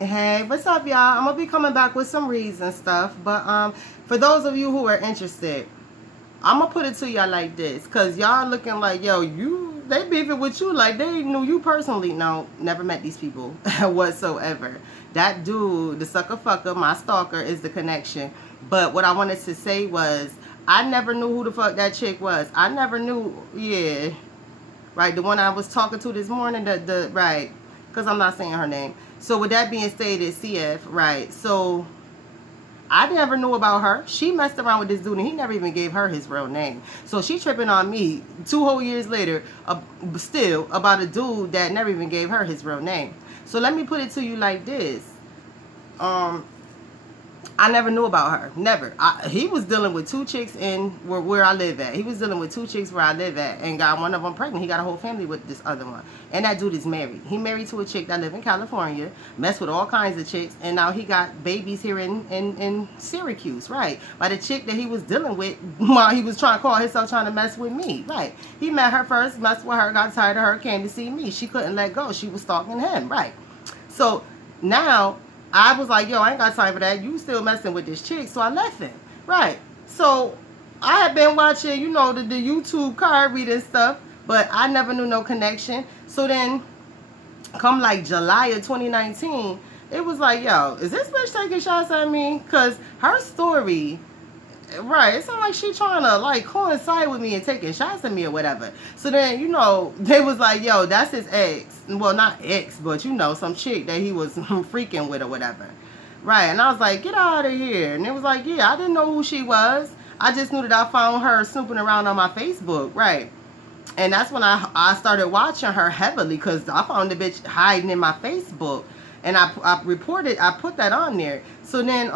Hey, what's up, y'all? I'm gonna be coming back with some reads and stuff, but for those of you who are interested, I'm gonna put it to y'all like this, cause y'all looking like, yo, they beefing with you like they knew you personally. No, never met these people whatsoever. That dude, the sucker fucker, my stalker, is the connection. But what I wanted to say was, I never knew who the fuck that chick was. I never knew, yeah, right, the one I was talking to this morning, the right, because I'm not saying her name. So with that being stated, CF, right, so I never knew about her. She messed around with this dude and he never even gave her his real name. So she tripping on me 2 whole years later, still about a dude that never even gave her his real name. So let me put it to you like this. Um, I never knew about her. Never. He was dealing with two chicks in where I live at. He was dealing with two chicks where I live at and got one of them pregnant. He got a whole family with this other one. And that dude is married. He married to a chick that live in California, messed with all kinds of chicks, and now he got babies here in Syracuse, right? By the chick that he was dealing with while he was trying to call himself trying to mess with me, right? He met her first, messed with her, got tired of her, came to see me. She couldn't let go. She was stalking him, right? So now I was like, yo, I ain't got time for that. You still messing with this chick. So I left him. Right. So I had been watching, the YouTube card reading stuff, but I never knew no connection. So then come like July of 2019, it was like, yo, is this bitch taking shots at me? Because her story, right, it sounded like she trying to like coincide with me and taking shots at me or whatever. So then, they was like, yo, that's his ex. Well, not ex, but some chick that he was freaking with or whatever. Right. And I was like, get out of here. And it was like, yeah, I didn't know who she was. I just knew that I found her snooping around on my Facebook. Right. And that's when I started watching her heavily because I found the bitch hiding in my Facebook. And I reported, I put that on there. So then,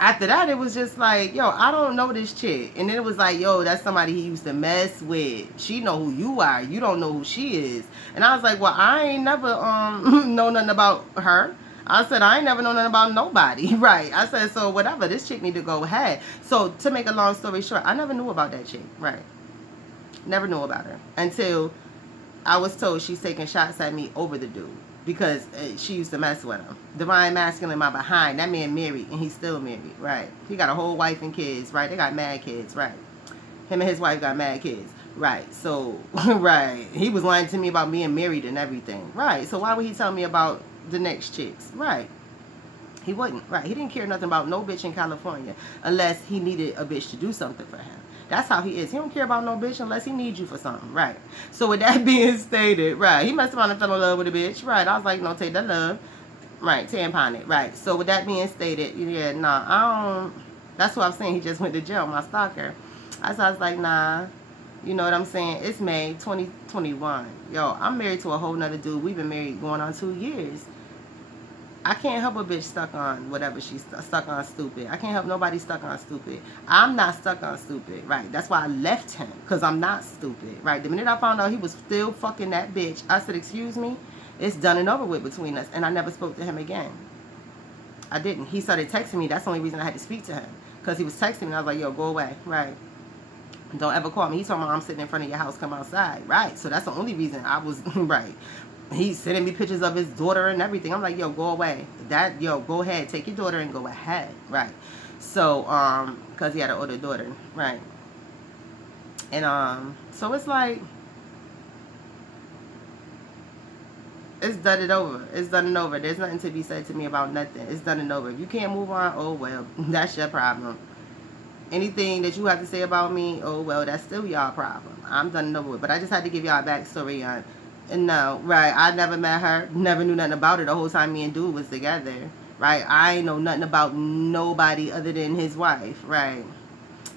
after that, it was just like, yo, I don't know this chick. And then it was like, yo, that's somebody he used to mess with. She know who you are. You don't know who she is. And I was like, well, I ain't never know nothing about her. I said, I ain't never know nothing about nobody. Right. I said, so whatever, this chick need to go ahead. So to make a long story short, I never knew about that chick. Right. Never knew about her until I was told she's taking shots at me over the dude because she used to mess with him. Divine masculine, my behind. That man married and he's still married, right? He got a whole wife and kids, right? They got mad kids, right? Him and his wife got mad kids, right? So, right. He was lying to me about being married and everything, right? So why would he tell me about the next chicks, right? He wouldn't, right? He didn't care nothing about no bitch in California unless he needed a bitch to do something for him. That's how he is. He don't care about no bitch unless he needs you for something, right? So with that being stated, right, he messed around and fell in love with a bitch, right? I was like, no, take that love, right? Tampon it, right? So with that being stated, yeah, nah, I don't. That's what I'm saying. He just went to jail, my stalker. I was like, nah. You know what I'm saying? It's May 2021. Yo, I'm married to a whole nother dude. We've been married going on 2 years. I can't help a bitch stuck on whatever she's stuck on stupid. I can't help nobody stuck on stupid. I'm not stuck on stupid, right? That's why I left him, because I'm not stupid, right? The minute I found out he was still fucking that bitch, I said, excuse me, it's done and over with between us, and I never spoke to him again. I didn't. He started texting me. That's the only reason I had to speak to him, because he was texting me, and I was like, yo, go away, right? Don't ever call me. He told me, I'm sitting in front of your house, come outside, right? So that's the only reason I was, right. He's sending me pictures of his daughter and everything. I'm like, yo, go away. Go ahead. Take your daughter and go ahead. Right. So, because he had an older daughter. Right. And, so it's like, it's done and over. It's done and over. There's nothing to be said to me about nothing. It's done and over. If you can't move on, oh, well, that's your problem. Anything that you have to say about me, oh, well, that's still y'all problem. I'm done and over with. But I just had to give y'all a backstory on. And no, right, I never met her, never knew nothing about her the whole time me and dude was together, right? I ain't know nothing about nobody other than his wife, right?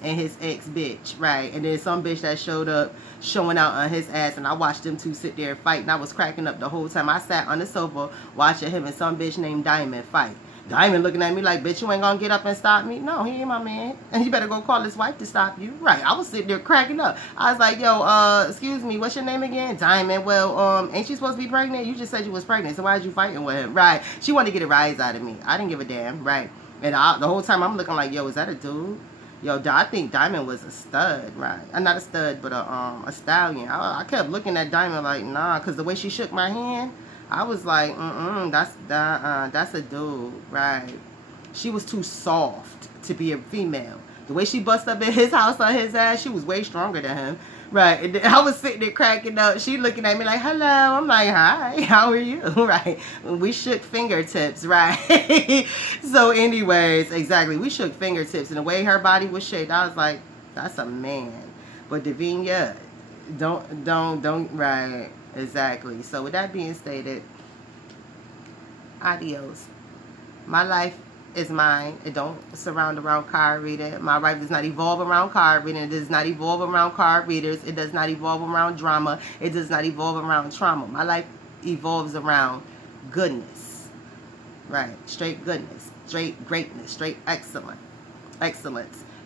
And his ex-bitch, right? And then some bitch that showed up showing out on his ass, and I watched them two sit there fight, and I was cracking up the whole time. I sat on the sofa watching him and some bitch named Diamond fight. Diamond looking at me like, bitch, you ain't gonna get up and stop me? No, he ain't my man. And you better go call his wife to stop you. Right. I was sitting there cracking up. I was like, yo, excuse me, what's your name again? Diamond. Well, ain't you supposed to be pregnant? You just said you was pregnant, so why is you fighting with him? Right. She wanted to get a rise out of me. I didn't give a damn. Right. And the whole time I'm looking like, yo, is that a dude? Yo, I think Diamond was a stud, right? Not a stud, but a stallion. I kept looking at Diamond like, nah, because the way she shook my hand, I was like, that's a dude, right? She was too soft to be a female. The way she bust up in his house on his ass, she was way stronger than him. Right. And I was sitting there cracking up. She looking at me like, hello. I'm like, hi, how are you? Right. We shook fingertips, right? So anyways, exactly. We shook fingertips. And the way her body was shaped, I was like, that's a man. But Davinia, don't, right. Exactly. So with that being stated, adios. My life is mine. It don't surround around card reading. My life does not evolve around card reading. It does not evolve around card readers. It does not evolve around drama. It does not evolve around trauma. My life evolves around goodness. Right. Straight goodness. Straight greatness. Straight excellence.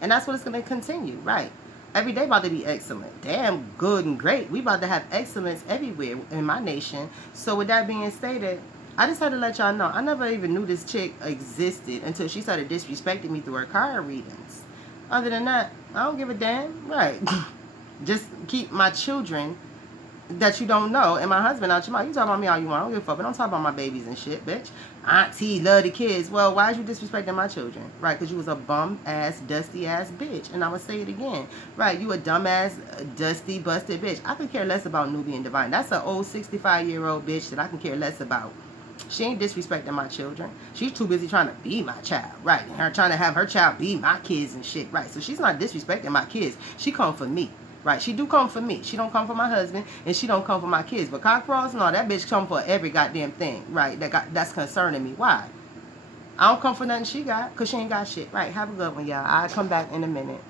And that's what it's going to continue. Right. Every day about to be excellent. Damn good and great. We about to have excellence everywhere in my nation. So with that being stated, I just had to let y'all know, I never even knew this chick existed until she started disrespecting me through her card readings. Other than that, I don't give a damn. Right. Just keep my children that you don't know and my husband out your mouth. You talk about me all you want. I don't give a fuck, but don't talk about my babies and shit, bitch. Auntie, love the kids. Well, why is you disrespecting my children? Right, because you was a bum-ass, dusty-ass bitch. And I'm going to say it again. Right, you a dumb-ass, dusty, busted bitch. I could care less about Nubian Divine. That's an old 65-year-old bitch that I can care less about. She ain't disrespecting my children. She's too busy trying to be my child, right? And her trying to have her child be my kids and shit, right? So she's not disrespecting my kids. She come for me, right? She do come for me. She don't come for my husband, and she don't come for my kids. But cock frogs, no, that bitch come for every goddamn thing, right? That's concerning me. Why? I don't come for nothing she got, because she ain't got shit. Right, have a good one, y'all. I'll come back in a minute.